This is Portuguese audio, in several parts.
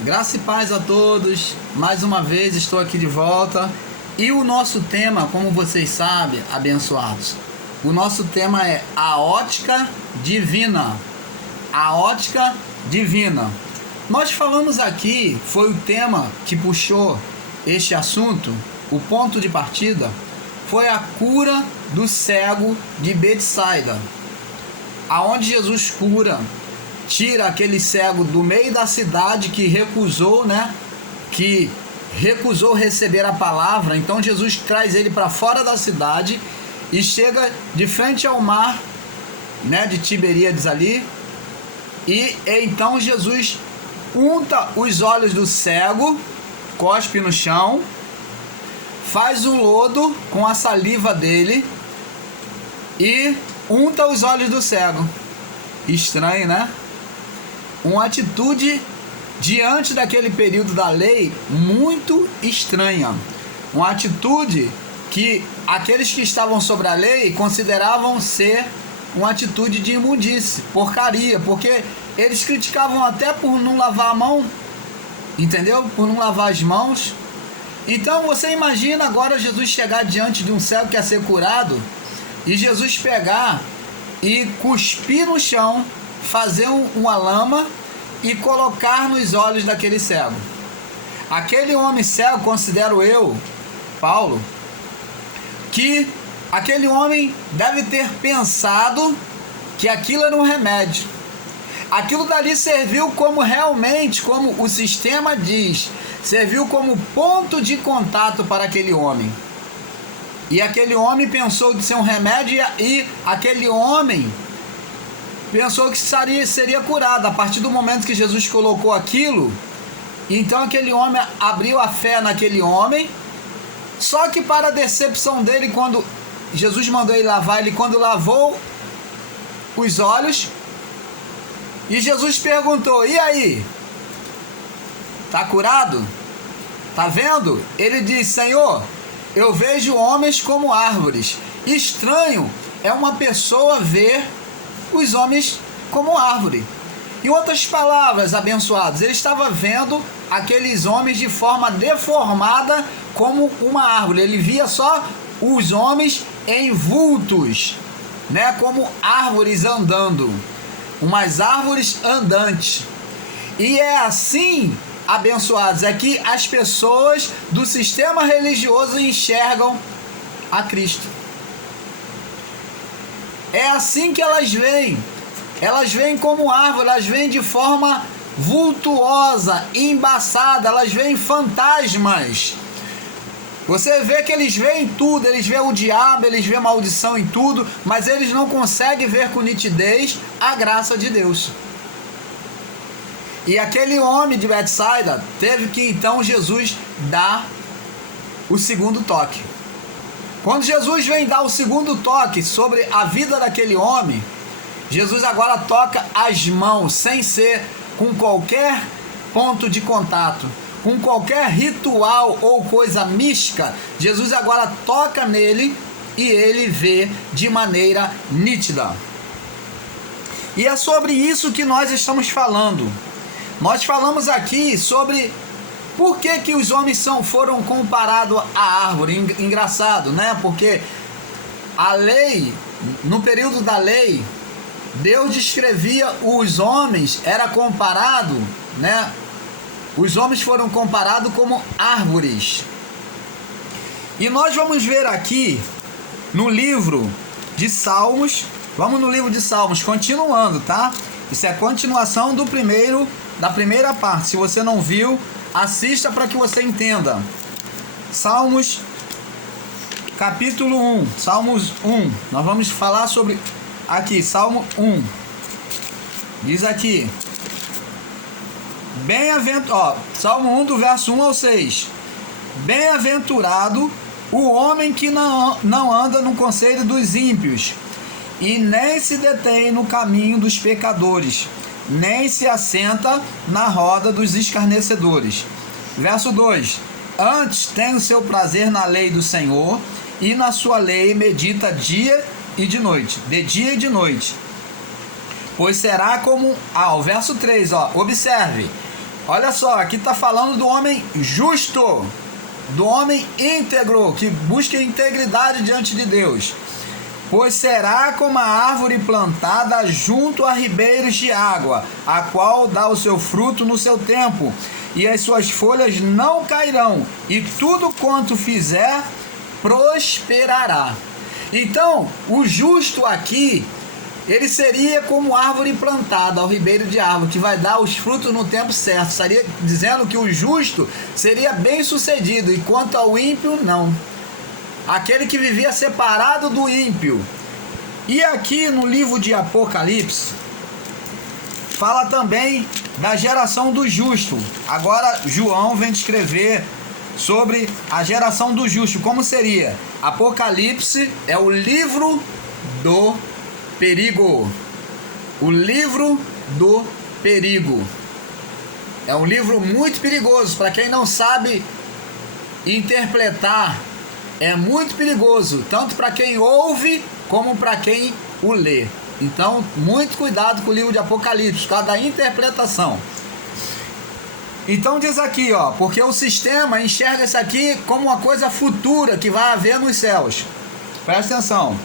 Graça e paz a todos. Mais uma vez estou aqui de volta. E o nosso tema, como vocês sabem, abençoados, o nosso tema é a ótica divina. A ótica divina. Nós falamos aqui, foi o tema que puxou este assunto, o ponto de partida, foi a cura do cego de Betsaida, aonde Jesus cura, tira aquele cego do meio da cidade que recusou, que recusou receber a palavra. Então Jesus traz ele para fora da cidade e chega de frente ao mar, de Tiberíades ali. E então Jesus unta os olhos do cego, cospe no chão, faz o lodo com a saliva dele e unta os olhos do cego. Estranho, né? Uma atitude diante daquele período da lei muito estranha. Uma atitude que aqueles que estavam sobre a lei consideravam ser uma atitude de imundície, porcaria, porque eles criticavam até por não lavar a mão, entendeu? Por não lavar as mãos. Então você imagina agora Jesus chegar diante de um cego que ia ser curado e Jesus pegar e cuspir no chão, fazer uma lama e colocar nos olhos daquele cego. Aquele homem cego, considero eu, Paulo, que aquele homem deve ter pensado que aquilo era um remédio. Aquilo dali serviu como realmente, como o sistema diz, serviu como ponto de contato para aquele homem. E aquele homem pensou de ser um remédio e aquele homem pensou que seria curado. A partir do momento que Jesus colocou aquilo, então aquele homem abriu a fé naquele homem. Só que para a decepção dele, quando Jesus mandou ele lavar, ele quando lavou os olhos, e Jesus perguntou: e aí? Tá curado? Tá vendo? Ele disse: Senhor, eu vejo homens como árvores. Estranho é uma pessoa ver os homens como árvore. Em outras palavras, abençoados, ele estava vendo aqueles homens de forma deformada como uma árvore. Ele via só os homens em vultos, como árvores andando, umas árvores andantes. E é assim, abençoados, é que as pessoas do sistema religioso enxergam a Cristo. É assim que elas veem. Elas veem como árvore, elas veem de forma vultuosa, embaçada, elas veem fantasmas. Você vê que eles veem tudo, eles veem o diabo, eles veem maldição em tudo, mas eles não conseguem ver com nitidez a graça de Deus. E aquele homem de Betsaida teve que então Jesus dar o segundo toque. Quando Jesus vem dar o segundo toque sobre a vida daquele homem, Jesus agora toca as mãos, sem ser com qualquer ponto de contato, com qualquer ritual ou coisa mística. Jesus agora toca nele e ele vê de maneira nítida. E é sobre isso que nós estamos falando. Nós falamos aqui sobre por que os homens foram comparados à árvore. Engraçado, Porque a lei, no período da lei, Deus descrevia os homens, era comparado, Os homens foram comparados como árvores. E nós vamos ver aqui no livro de Salmos, vamos no livro de Salmos, continuando, tá? Isso é a continuação da primeira parte. Se você não viu, assista para que você entenda. Salmos, capítulo 1, Salmos 1. Nós vamos falar sobre aqui, Salmo 1. Diz aqui: Salmo 1 do verso 1 ao 6. Bem-aventurado o homem que não anda no conselho dos ímpios, e nem se detém no caminho dos pecadores, nem se assenta na roda dos escarnecedores. Verso 2: Antes tem o seu prazer na lei do Senhor, e na sua lei medita dia e de noite, de dia e de noite. Pois será como... o verso 3, observe: Olha só, aqui está falando do homem justo, do homem íntegro, que busca integridade diante de Deus. Pois será como a árvore plantada junto a ribeiros de água, a qual dá o seu fruto no seu tempo, e as suas folhas não cairão, e tudo quanto fizer prosperará. Então, o justo aqui, ele seria como árvore plantada ao ribeiro de árvore, que vai dar os frutos no tempo certo. Estaria dizendo que o justo seria bem sucedido, e quanto ao ímpio, não. Aquele que vivia separado do ímpio. E aqui no livro de Apocalipse, fala também da geração do justo. Agora João vem descrever sobre a geração do justo. Como seria? Apocalipse é o livro do perigo. O livro do perigo. É um livro muito perigoso. Para quem não sabe interpretar, é muito perigoso, tanto para quem ouve como para quem o lê. Então, muito cuidado com o livro de Apocalipse, por causa da interpretação. Então diz aqui, ó, porque o sistema enxerga isso aqui como uma coisa futura que vai haver nos céus. Presta atenção.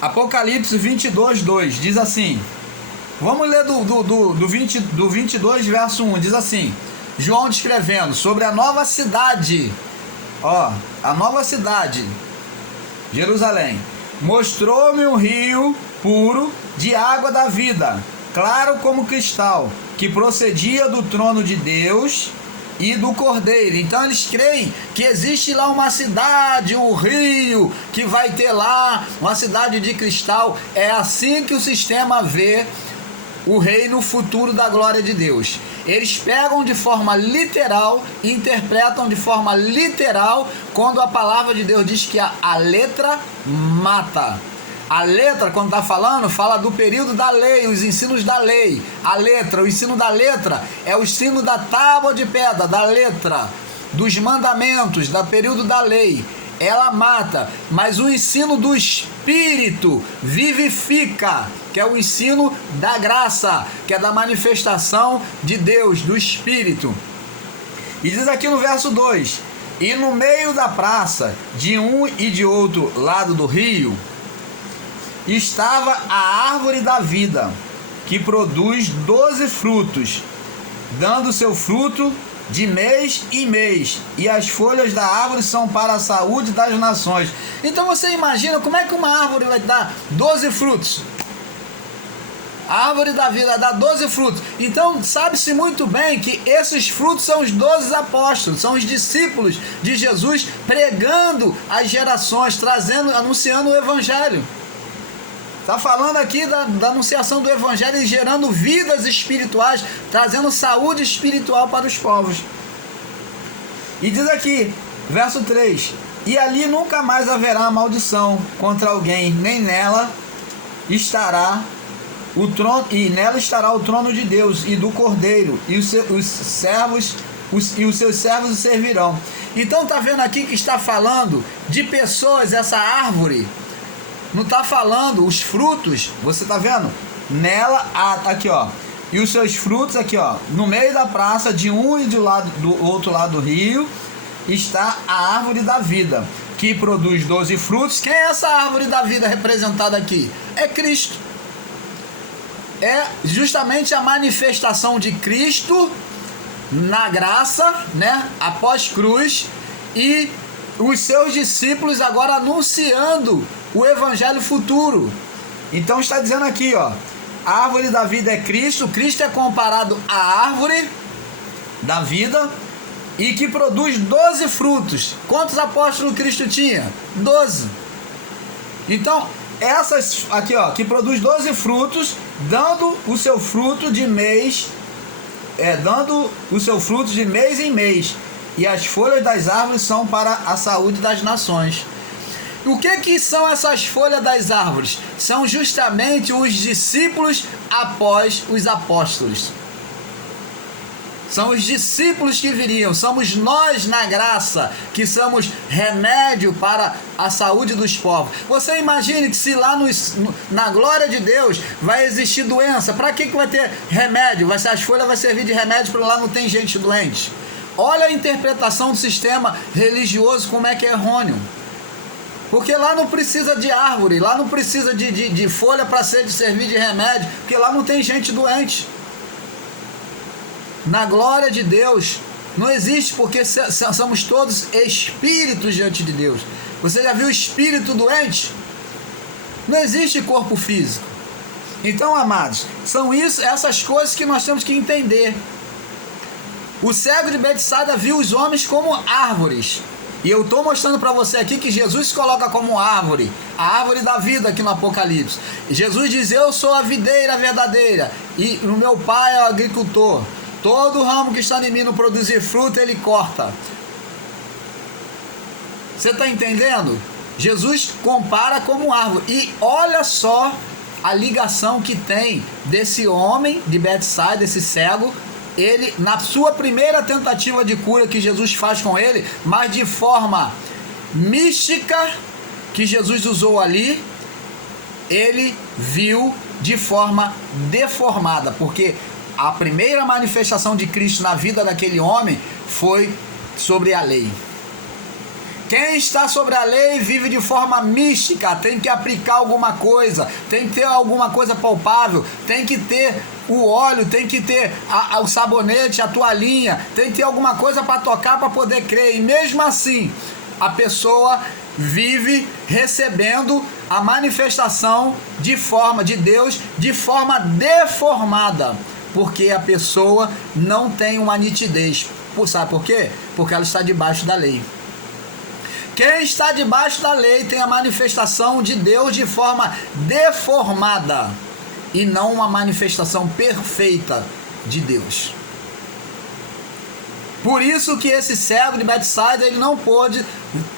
Apocalipse 22, 2 diz assim. Vamos ler do 22, verso 1. Diz assim: João descrevendo sobre a nova cidade. Ó, a nova cidade, Jerusalém. Mostrou-me um rio puro de água da vida, claro como cristal, que procedia do trono de Deus e do Cordeiro. Então eles creem que existe lá uma cidade, um rio, que vai ter lá uma cidade de cristal. É assim que o sistema vê o reino futuro da glória de Deus. Eles pegam de forma literal, interpretam de forma literal, quando a palavra de Deus diz que a letra mata. A letra, quando está falando, fala do período da lei, os ensinos da lei. A letra, o ensino da letra é o ensino da tábua de pedra, da letra, dos mandamentos, do período da lei. Ela mata, mas o ensino do Espírito vivifica, que é o ensino da graça, que é da manifestação de Deus, do Espírito. E diz aqui no verso 2: E no meio da praça, de um e de outro lado do rio, estava a árvore da vida, que produz 12 frutos, dando seu fruto de mês em mês, e as folhas da árvore são para a saúde das nações. Então você imagina como é que uma árvore vai dar 12 frutos? A árvore da vida dá 12 frutos. Então sabe-se muito bem que esses frutos são os 12 apóstolos, são os discípulos de Jesus pregando às gerações, trazendo, anunciando o evangelho. Está falando aqui da anunciação do evangelho e gerando vidas espirituais, trazendo saúde espiritual para os povos. E diz aqui, verso 3: E ali nunca mais haverá maldição contra alguém, nem nela estará o trono, e nela estará o trono de Deus e do Cordeiro, e os seus servos o servirão. Então está vendo aqui que está falando de pessoas, essa árvore. Não está falando os frutos, você está vendo? Nela, aqui ó, e os seus frutos aqui ó, no meio da praça, de um e do outro lado do rio, está a árvore da vida, que produz 12 frutos. Quem é essa árvore da vida representada aqui? É Cristo. É justamente a manifestação de Cristo na graça, né? Após cruz, e os seus discípulos agora anunciando o evangelho futuro. Então está dizendo aqui, ó, a árvore da vida é Cristo. Cristo é comparado à árvore da vida e que produz 12 frutos. Quantos apóstolos Cristo tinha? 12. Então, essas aqui, ó, que produz 12 frutos, dando o seu fruto de mês, em mês. E as folhas das árvores são para a saúde das nações. O que são essas folhas das árvores? São justamente os discípulos após os apóstolos. São os discípulos que viriam, somos nós na graça, que somos remédio para a saúde dos povos. Você imagine que se lá na glória de Deus vai existir doença, para que vai ter remédio? As folhas vão servir de remédio para lá não tem gente doente. Olha a interpretação do sistema religioso, como é que é errôneo. Porque lá não precisa de árvore, lá não precisa de folha para servir de remédio, porque lá não tem gente doente. Na glória de Deus não existe, porque somos todos espíritos diante de Deus. Você já viu espírito doente? Não existe corpo físico. Então, amados, são essas coisas que nós temos que entender. O cego de Betsaida viu os homens como árvores. E eu estou mostrando para você aqui que Jesus se coloca como árvore, a árvore da vida aqui no Apocalipse. Jesus diz: eu sou a videira verdadeira e o meu pai é o agricultor. Todo ramo que está em mim não produzir fruto, ele corta. Você está entendendo? Jesus compara como árvore. E olha só a ligação que tem desse homem de Betsaida, desse cego. Ele, na sua primeira tentativa de cura que Jesus faz com ele, mas de forma mística, que Jesus usou ali, ele viu de forma deformada, porque a primeira manifestação de Cristo na vida daquele homem foi sobre a lei. Quem está sobre a lei vive de forma mística, tem que aplicar alguma coisa, tem que ter alguma coisa palpável, tem que ter o óleo, tem que ter o sabonete, a toalhinha, tem que ter alguma coisa para tocar para poder crer. E mesmo assim, a pessoa vive recebendo a manifestação de Deus de forma deformada, porque a pessoa não tem uma nitidez. Sabe por quê? Porque ela está debaixo da lei. Quem está debaixo da lei tem a manifestação de Deus de forma deformada e não uma manifestação perfeita de Deus. Por isso que esse cego de Betsaida, ele não pôde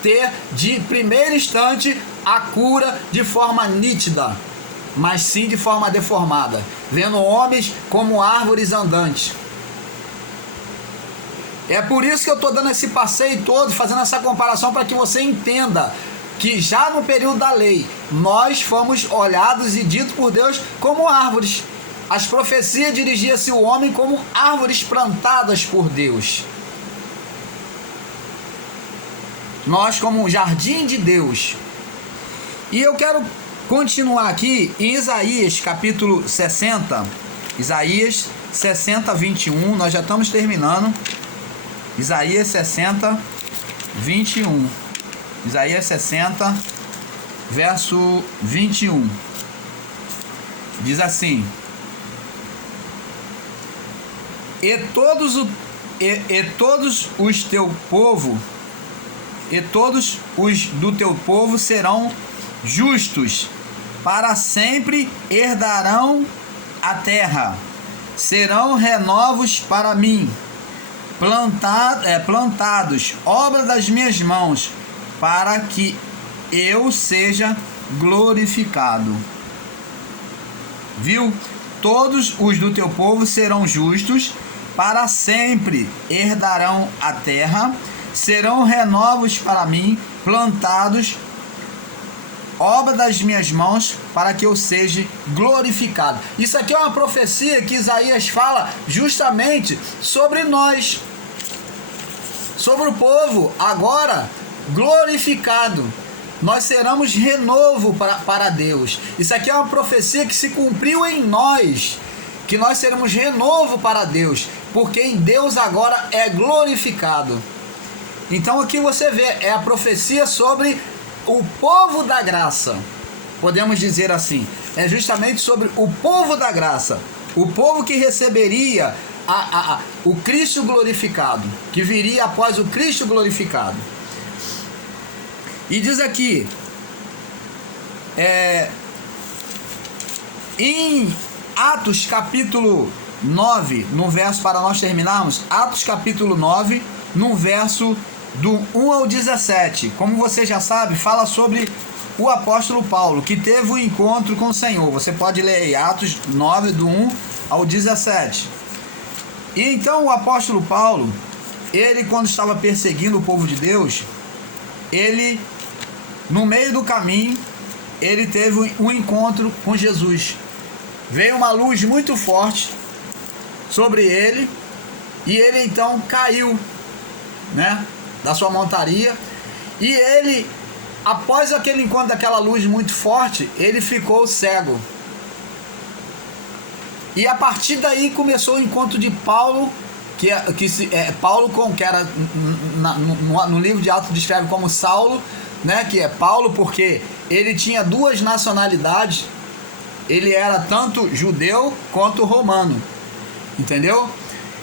ter de primeiro instante a cura de forma nítida, mas sim de forma deformada, vendo homens como árvores andantes. É por isso que eu estou dando esse passeio todo, fazendo essa comparação, para que você entenda que já no período da lei, nós fomos olhados e ditos por Deus como árvores. As profecias dirigiam-se o homem como árvores plantadas por Deus. Nós como um jardim de Deus. E eu quero continuar aqui em Isaías capítulo 60. Isaías 60, 21. Nós já estamos terminando. Isaías 60, 21. Isaías 60, verso 21. Diz assim: E todos os teu povo, e todos os do teu povo serão justos, para sempre herdarão a terra, serão renovos para mim, plantados, obra das minhas mãos, para que eu seja glorificado. Viu? Todos os do teu povo serão justos, para sempre herdarão a terra, serão renovos para mim, plantados, obra das minhas mãos, para que eu seja glorificado. Isso aqui é uma profecia que Isaías fala justamente sobre nós, sobre o povo, agora glorificado. Nós seremos renovo para Deus. Isso aqui é uma profecia que se cumpriu em nós, que nós seremos renovo para Deus, porque em Deus agora é glorificado. Então aqui você vê, é a profecia sobre o povo da graça, podemos dizer assim, é justamente sobre o povo da graça, o povo que receberia o Cristo glorificado, que viria após o Cristo glorificado. E diz aqui, em Atos capítulo 9, no verso, para nós terminarmos, Atos capítulo 9, no verso do 1 ao 17, como você já sabe, fala sobre o apóstolo Paulo, que teve um encontro com o Senhor. Você pode ler aí, Atos 9, do 1 ao 17. E então o apóstolo Paulo, ele quando estava perseguindo o povo de Deus, ele, no meio do caminho, ele teve um encontro com Jesus. Veio uma luz muito forte sobre ele, e ele então caiu, né, da sua montaria, e ele, após aquele encontro daquela luz muito forte, ele ficou cego. E a partir daí começou o encontro de Paulo, Paulo, que era no livro de Atos descreve como Saulo, né, que é Paulo porque ele tinha duas nacionalidades, ele era tanto judeu quanto romano, entendeu?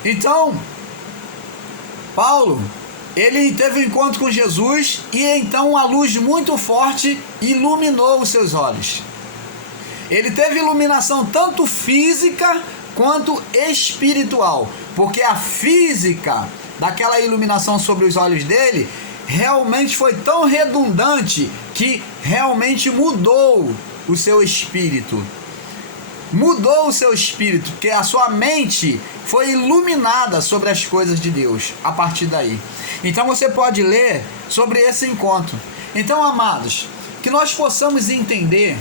Então, Paulo, ele teve um encontro com Jesus, e então uma luz muito forte iluminou os seus olhos. Ele teve iluminação tanto física quanto espiritual, porque a física daquela iluminação sobre os olhos dele realmente foi tão redundante que realmente mudou o seu espírito. Mudou o seu espírito, porque a sua mente foi iluminada sobre as coisas de Deus a partir daí. Então você pode ler sobre esse encontro. Então, amados, que nós possamos entender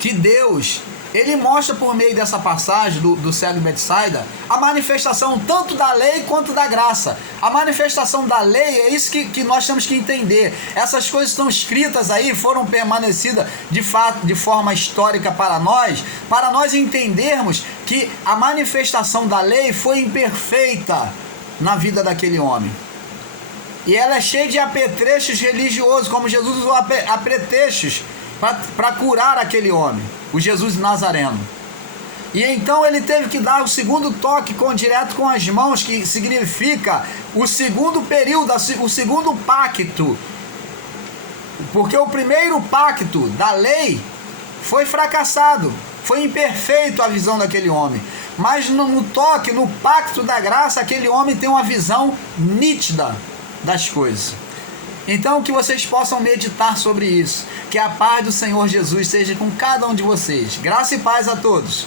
que Deus, ele mostra por meio dessa passagem do cego de Betsaida a manifestação tanto da lei quanto da graça. A manifestação da lei é isso que nós temos que entender. Essas coisas estão escritas aí, foram permanecidas de fato, de forma histórica para nós entendermos que a manifestação da lei foi imperfeita na vida daquele homem. E ela é cheia de apetrechos religiosos, como Jesus usou apetrechos para curar aquele homem, o Jesus Nazareno. E então ele teve que dar o segundo toque direto com as mãos, que significa o segundo período, o segundo pacto. Porque o primeiro pacto da lei foi fracassado, foi imperfeito a visão daquele homem. Mas no toque, no pacto da graça, aquele homem tem uma visão nítida das coisas. Então que vocês possam meditar sobre isso. Que a paz do Senhor Jesus seja com cada um de vocês. Graça e paz a todos.